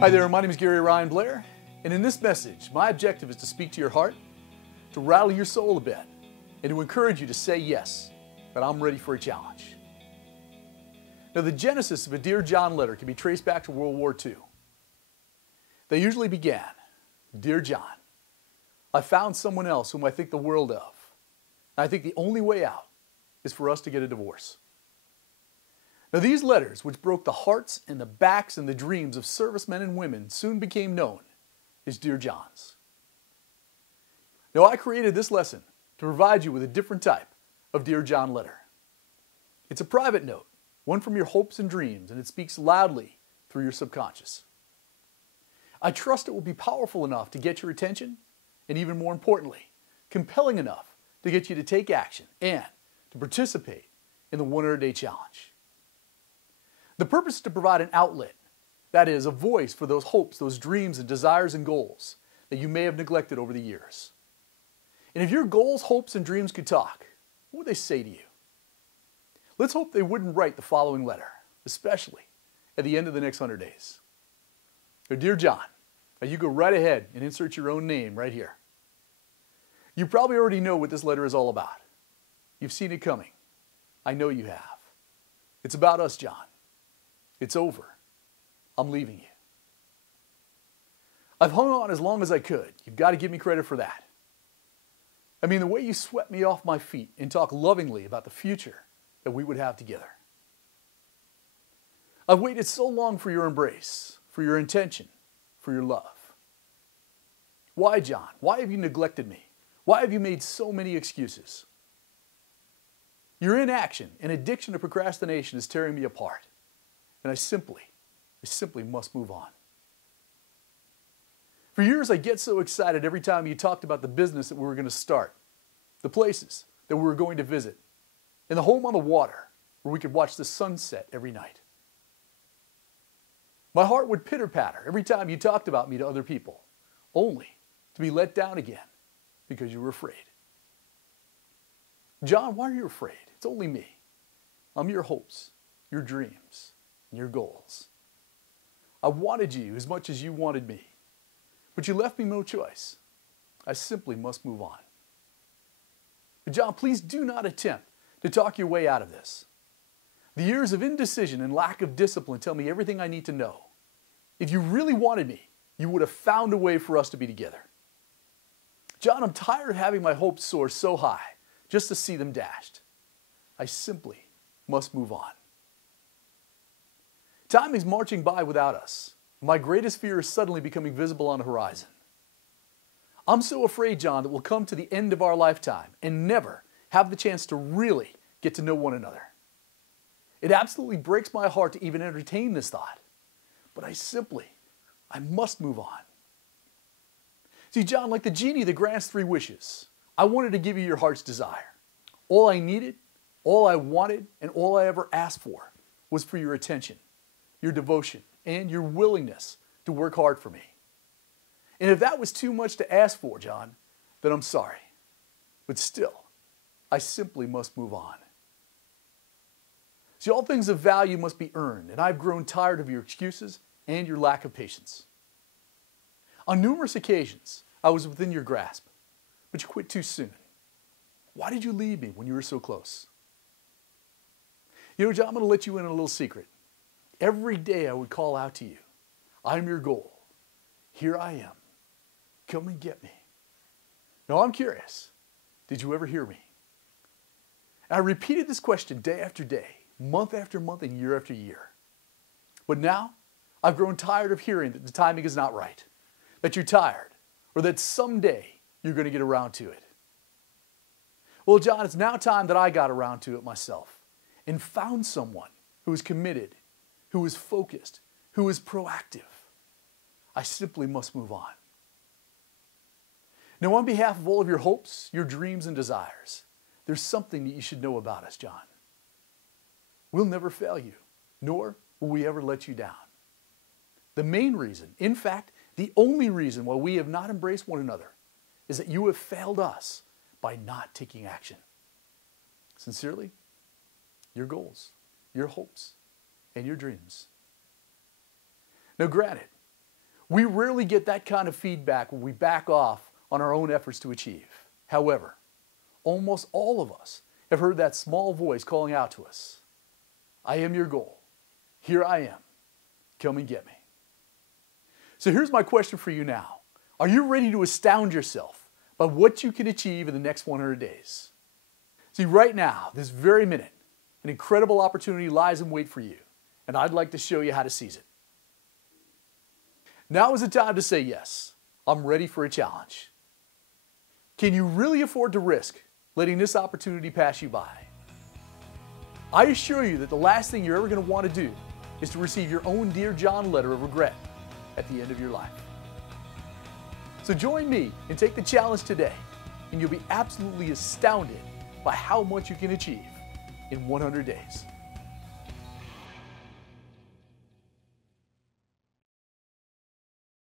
Hi there, my name is Ryan Blair, and in this message, my objective is to speak to your heart, to rattle your soul a bit, and to encourage you to say yes, that I'm ready for a challenge. Now, the genesis of a Dear John letter can be traced back to World War II. They usually began, Dear John, I found someone else whom I think the world of, and I think the only way out is for us to get a divorce. Now, these letters, which broke the hearts and the backs and the dreams of servicemen and women, soon became known as Dear Johns. Now, I created this lesson to provide you with a different type of Dear John letter. It's a private note, one from your hopes and dreams, and it speaks loudly through your subconscious. I trust it will be powerful enough to get your attention, and even more importantly, compelling enough to get you to take action and to participate in the 100-day challenge. The purpose is to provide an outlet, that is, a voice for those hopes, those dreams and desires and goals that you may have neglected over the years. And if your goals, hopes, and dreams could talk, what would they say to you? Let's hope they wouldn't write the following letter, especially at the end of the next 100 days. So, Dear John, now you go right ahead and insert your own name right here. You probably already know what this letter is all about. You've seen it coming. I know you have. It's about us, John. It's over. I'm leaving you. I've hung on as long as I could. You've got to give me credit for that. I mean, the way you swept me off my feet and talk lovingly about the future that we would have together. I've waited so long for your embrace, for your intention, for your love. Why, John? Why have you neglected me? Why have you made so many excuses? Your inaction and addiction to procrastination is tearing me apart. And I simply must move on. For years, I get so excited every time you talked about the business that we were going to start, the places that we were going to visit, and the home on the water where we could watch the sunset every night. My heart would pitter-patter every time you talked about me to other people, only to be let down again because you were afraid. John, why are you afraid? It's only me. I'm your hopes, your dreams, and your goals. I wanted you as much as you wanted me, but you left me no choice. I simply must move on. But John, please do not attempt to talk your way out of this. The years of indecision and lack of discipline tell me everything I need to know. If you really wanted me, you would have found a way for us to be together. John, I'm tired of having my hopes soar so high just to see them dashed. I simply must move on. Time is marching by without us. My greatest fear is suddenly becoming visible on the horizon. I'm so afraid, John, that we'll come to the end of our lifetime and never have the chance to really get to know one another. It absolutely breaks my heart to even entertain this thought, but I must move on. See, John, like the genie that grants 3 wishes, I wanted to give you your heart's desire. All I needed, all I wanted, and all I ever asked for was for your attention, your devotion, and your willingness to work hard for me. And if that was too much to ask for, John, then I'm sorry. But still, I simply must move on. See, all things of value must be earned, and I've grown tired of your excuses and your lack of patience. On numerous occasions, I was within your grasp, but you quit too soon. Why did you leave me when you were so close? You know, John, I'm going to let you in on a little secret. Every day I would call out to you, I'm your goal. Here I am. Come and get me. Now I'm curious, did you ever hear me? And I repeated this question day after day, month after month, and year after year. But now I've grown tired of hearing that the timing is not right, that you're tired, or that someday you're going to get around to it. Well, John, it's now time that I got around to it myself and found someone who is committed, who is focused, who is proactive. I simply must move on. Now, on behalf of all of your hopes, your dreams, and desires, there's something that you should know about us, John. We'll never fail you, nor will we ever let you down. The main reason, in fact, the only reason why we have not embraced one another is that you have failed us by not taking action. Sincerely, your goals. your hopes and your dreams. Now, granted, we rarely get that kind of feedback when we back off on our own efforts to achieve. However, almost all of us have heard that small voice calling out to us, I am your goal. Here I am. Come and get me. So here's my question for you now. Are you ready to astound yourself by what you can achieve in the next 100 days? See, right now, this very minute, an incredible opportunity lies in wait for you, and I'd like to show you how to seize it. Now is the time to say yes. I'm ready for a challenge. Can you really afford to risk letting this opportunity pass you by? I assure you that the last thing you're ever going to want to do is to receive your own Dear John letter of regret at the end of your life. So join me and take the challenge today, and you'll be absolutely astounded by how much you can achieve in 100 days.